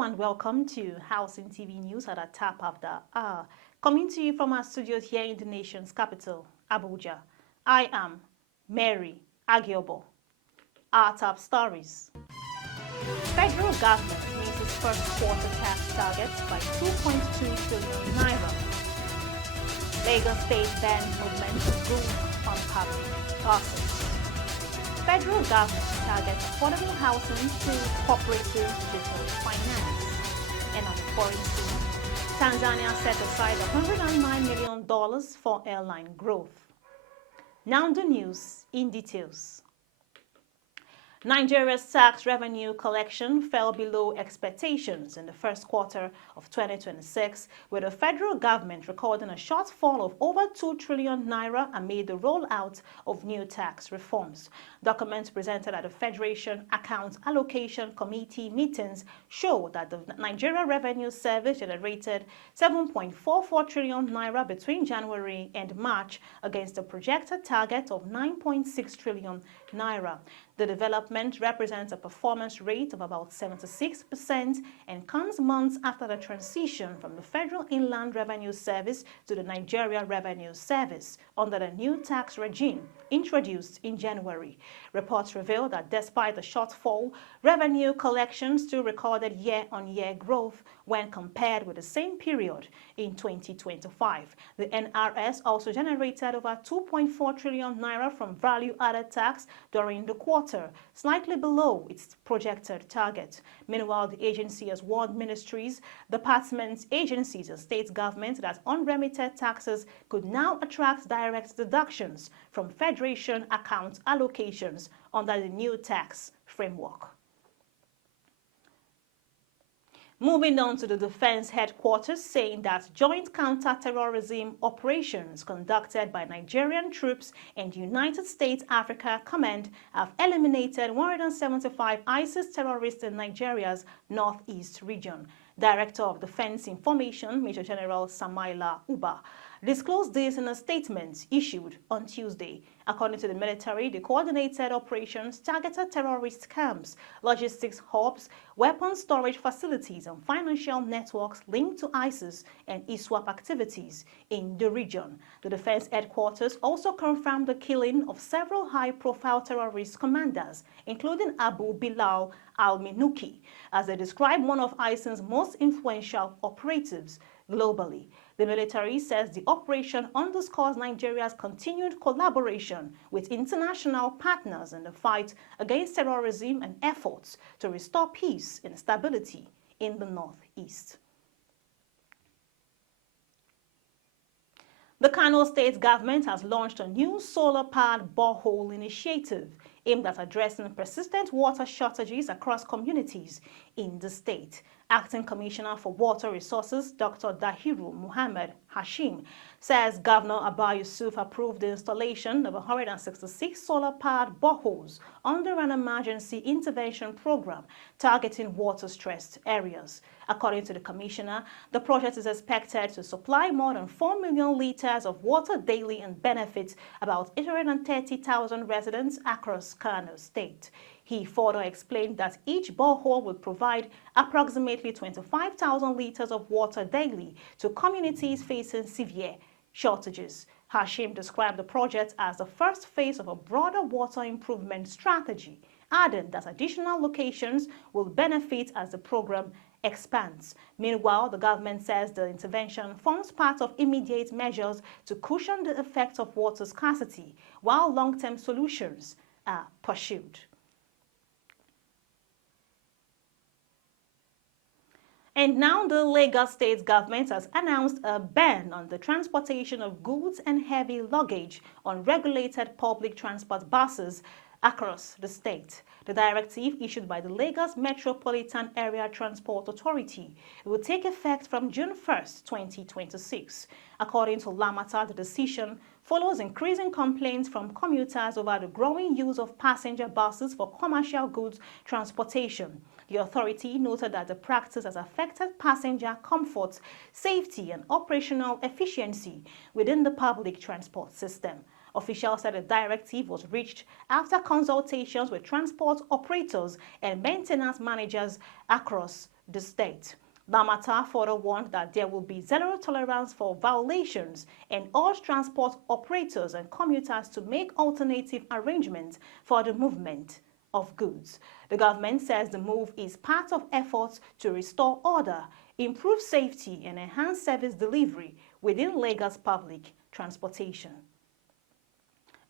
Hello and welcome to Housing TV News at the top of the hour. Coming to you from our studios here in the nation's capital, Abuja. I am Mary Agiobo. Our top stories. Federal government meets its first quarter tax targets by 2.2 trillion naira. Lagos State bans movement of goods on public buses. Federal government targets affordable housing through cooperative digital finance. And on the foreign scene, Tanzania set aside $109 million for airline growth. Now the news in details. Nigeria's tax revenue collection fell below expectations in the first quarter of 2026, with the federal government recording a shortfall of over 2 trillion naira amid the rollout of new tax reforms. Documents presented at the Federation Accounts Allocation Committee meetings show that the Nigeria Revenue Service generated 7.44 trillion naira between January and March against a projected target of 9.6 trillion naira. The development represents a performance rate of about 76% and comes months after the transition from the Federal Inland Revenue Service to the Nigeria Revenue Service under the new tax regime introduced in January. Reports reveal that despite the shortfall, revenue collections still recorded year-on-year growth when compared with the same period in 2025. The NRS also generated over 2.4 trillion naira from value-added tax during the quarter, slightly below its projected target. Meanwhile, the agency has warned ministries, departments, agencies, and state governments that unremitted taxes could now attract direct deductions from Federation account allocations under the new tax framework. Moving on to the defense headquarters, saying that joint counterterrorism operations conducted by Nigerian troops and United States Africa Command have eliminated 175 ISIS terrorists in Nigeria's northeast region. Director of Defense Information, Major General Samaila Uba, disclosed this in a statement issued on Tuesday. According to the military, the coordinated operations targeted terrorist camps, logistics hubs, weapons storage facilities, and financial networks linked to ISIS and ISWAP activities in the region. The defense headquarters also confirmed the killing of several high-profile terrorist commanders, including Abu-Bilal al-Minuki, as they described one of ISIS's most influential operatives globally. The military says the operation underscores Nigeria's continued collaboration with international partners in the fight against terrorism and efforts to restore peace and stability in the northeast. The Kano state government has launched a new solar-powered borehole initiative aimed at addressing persistent water shortages across communities in the state. Acting Commissioner for Water Resources, Dr. Dahiru Muhammad Hashim, says Governor Abba Yusuf approved the installation of 166 solar-powered boreholes under an emergency intervention program targeting water-stressed areas. According to the Commissioner, the project is expected to supply more than 4 million liters of water daily and benefit about 830,000 residents across Kano State. He further explained that each borehole would provide approximately 25,000 liters of water daily to communities facing severe shortages. Hashim described the project as the first phase of a broader water improvement strategy, adding that additional locations will benefit as the program expands. Meanwhile, the government says the intervention forms part of immediate measures to cushion the effects of water scarcity, while long-term solutions are pursued. And now the Lagos state government has announced a ban on the transportation of goods and heavy luggage on regulated public transport buses across the state. The directive, issued by the Lagos Metropolitan Area Transport Authority, will take effect from June 1, 2026. According to Lamata, the decision follows increasing complaints from commuters over the growing use of passenger buses for commercial goods transportation. The authority noted that the practice has affected passenger comfort, safety, and operational efficiency within the public transport system. Officials said the directive was reached after consultations with transport operators and maintenance managers across the state. Lamata further warned that there will be zero tolerance for violations and urged transport operators and commuters to make alternative arrangements for the movement of goods. The government says the move is part of efforts to restore order, improve safety, and enhance service delivery within Lagos public transportation.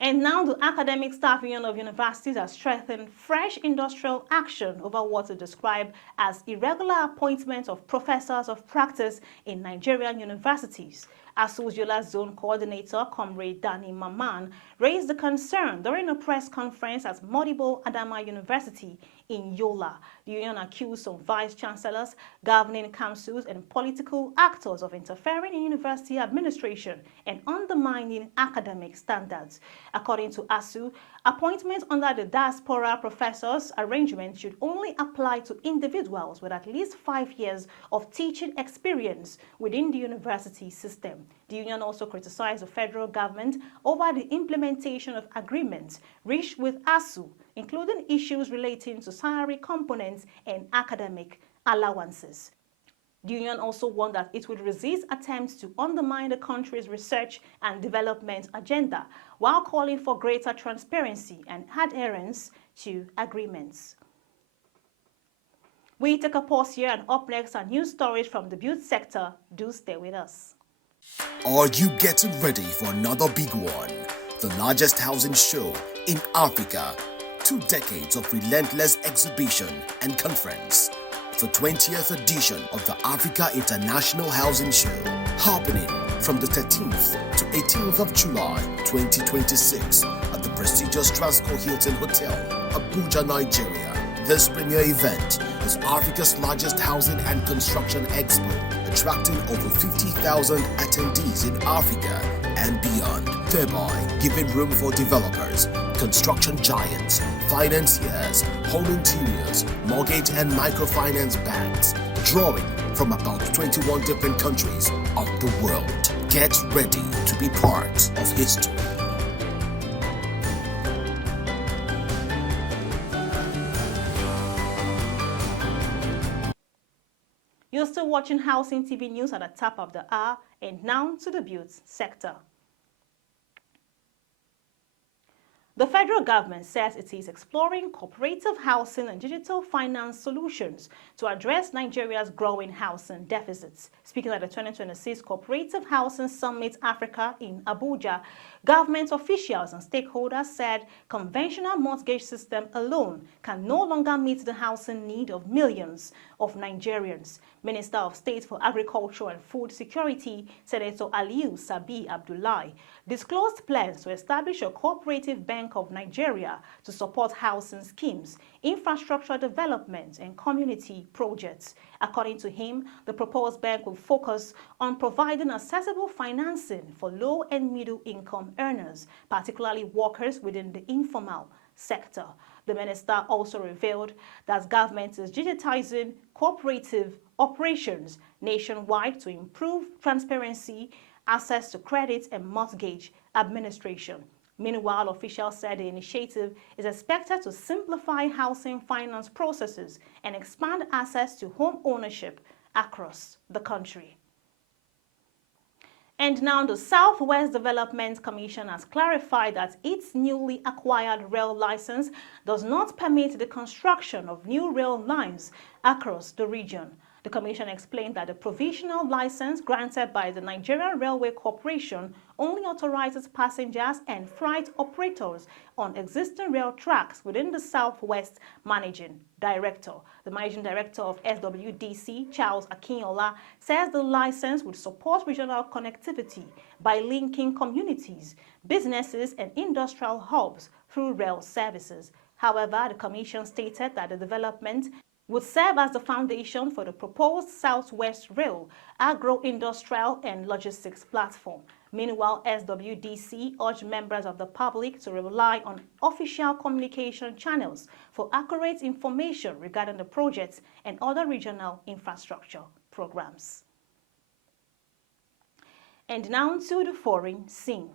And now the Academic Staff Union of Universities has strengthened fresh industrial action over what is described as irregular appointments of professors of practice in Nigerian universities. ASU's Yola Zone Coordinator, Comrade Danny Maman, raised the concern during a press conference at Modibo Adama University in Yola. The union accused some vice-chancellors, governing councils, and political actors of interfering in university administration and undermining academic standards. According to ASU, appointments under the diaspora professors arrangement should only apply to individuals with at least 5 years of teaching experience within the university system. The union also criticized the federal government over the implementation of agreements reached with ASU, including issues relating to salary components and academic allowances. The union also warned that it would resist attempts to undermine the country's research and development agenda, while calling for greater transparency and adherence to agreements. We take a pause here, and up next are news stories from the beauty sector. Do stay with us. Are you getting ready for another big one? The largest housing show in Africa. 2 decades of relentless exhibition and conference. The 20th edition of the Africa International Housing Show, happening from the 13th to 18th of July 2026 at the prestigious Transcorp Hilton Hotel, Abuja, Nigeria. This premier event is Africa's largest housing and construction expo, attracting over 50,000 attendees in Africa and beyond, thereby giving room for developers, construction giants, financiers, home interiors, mortgage and microfinance banks, drawing from about 21 different countries of the world. Get ready to be part of history. You're still watching Housing TV News at the top of the hour, and now to the beauty sector. The federal government says it is exploring cooperative housing and digital finance solutions to address Nigeria's growing housing deficits. Speaking at the 2026 Cooperative Housing Summit Africa in Abuja, government officials and stakeholders said conventional mortgage system alone can no longer meet the housing need of millions of Nigerians. Minister of State for Agriculture and Food Security, Senator Aliyu Sabi Abdullahi, disclosed plans to establish a cooperative bank of Nigeria to support housing schemes, infrastructure development, and community projects. According to him, the proposed bank will focus on providing accessible financing for low and middle income earners, particularly workers within the informal sector. The minister also revealed that government is digitizing cooperative operations nationwide to improve transparency, access to credit, and mortgage administration. Meanwhile, officials said the initiative is expected to simplify housing finance processes and expand access to home ownership across the country. And now the Southwest Development Commission has clarified that its newly acquired rail license does not permit the construction of new rail lines across the region. The Commission explained that the provisional license granted by the Nigerian Railway Corporation only authorizes passengers and freight operators on existing rail tracks within the Southwest Managing Director. The Managing Director of SWDC, Charles Akinyola, says the license would support regional connectivity by linking communities, businesses, and industrial hubs through rail services. However, the Commission stated that the development would serve as the foundation for the proposed Southwest Rail, agro-industrial and logistics platform. Meanwhile, SWDC urged members of the public to rely on official communication channels for accurate information regarding the projects and other regional infrastructure programs. And now to the foreign scene.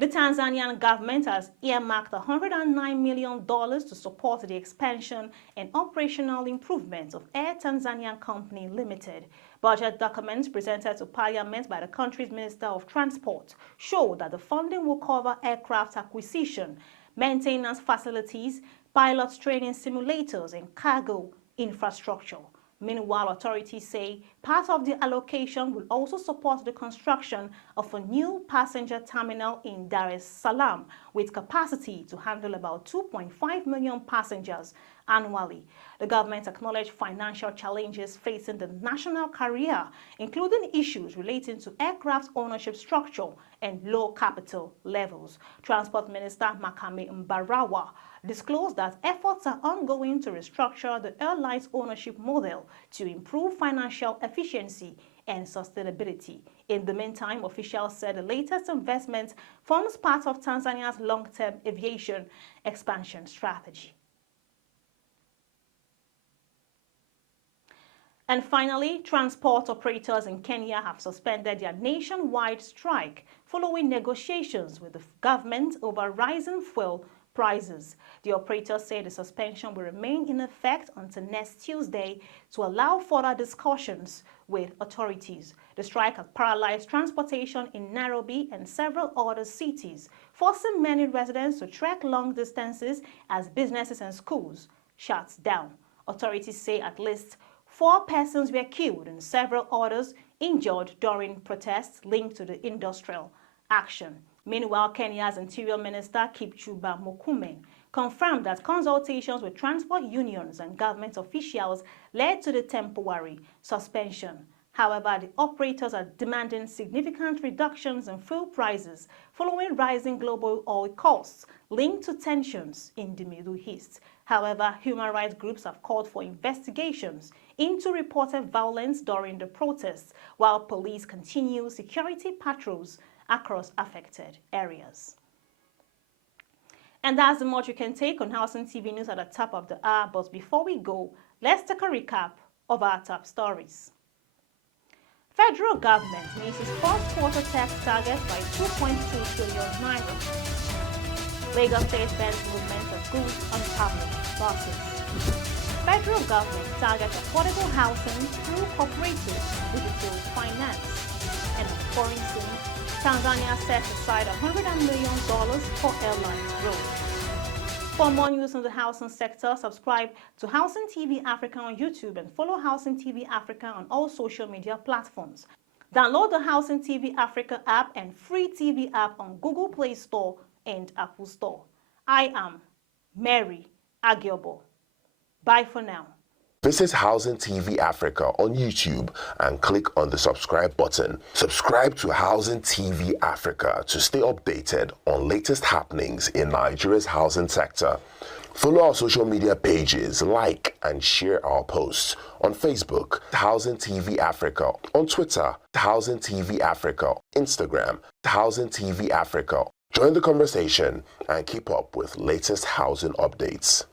The Tanzanian government has earmarked $109 million to support the expansion and operational improvements of Air Tanzania Company Limited. Budget documents presented to Parliament by the country's Minister of Transport show that the funding will cover aircraft acquisition, maintenance facilities, pilot training simulators, and cargo infrastructure. Meanwhile, authorities say part of the allocation will also support the construction of a new passenger terminal in Dar es Salaam with capacity to handle about 2.5 million passengers annually. The government acknowledged financial challenges facing the national carrier, including issues relating to aircraft ownership structure and low capital levels. Transport Minister Makame Mbarawa disclosed that efforts are ongoing to restructure the airline's ownership model to improve financial efficiency and sustainability. In the meantime, officials said the latest investment forms part of Tanzania's long-term aviation expansion strategy. And finally, transport operators in Kenya have suspended their nationwide strike following negotiations with the government over rising fuel prices. The operators say the suspension will remain in effect until next Tuesday to allow further discussions with authorities. The strike has paralyzed transportation in Nairobi and several other cities, forcing many residents to trek long distances as businesses and schools shut down. Authorities say at least 4 persons were killed and several others injured during protests linked to the industrial action. Meanwhile, Kenya's Interior Minister Kipchumba Murkomen confirmed that consultations with transport unions and government officials led to the temporary suspension. However, the operators are demanding significant reductions in fuel prices following rising global oil costs linked to tensions in the Middle East. However, human rights groups have called for investigations into reported violence during the protests, while police continue security patrols across affected areas. And that's the much you can take on Housing TV News at the top of the hour. But before we go, let's take a recap of our top stories. Federal government meets its first quarter tax target by 2.2 trillion naira. Lagos State bans movement of goods on public buses. Federal government targets affordable housing through cooperative digital finance. And on foreign scene, Tanzania sets aside $100 million for airline growth. For more news on the housing sector, subscribe to Housing TV Africa on YouTube and follow Housing TV Africa on all social media platforms. Download the Housing TV Africa app and free TV app on Google Play Store and Apple Store. I am Mary Agiobo. Bye for now. Visit Housing TV Africa on YouTube and click on the subscribe button. Subscribe to Housing TV Africa to stay updated on latest happenings in Nigeria's housing sector. Follow our social media pages, like and share our posts on Facebook, Housing TV Africa, on Twitter, Housing TV Africa, Instagram, Housing TV Africa. Join the conversation and keep up with latest housing updates.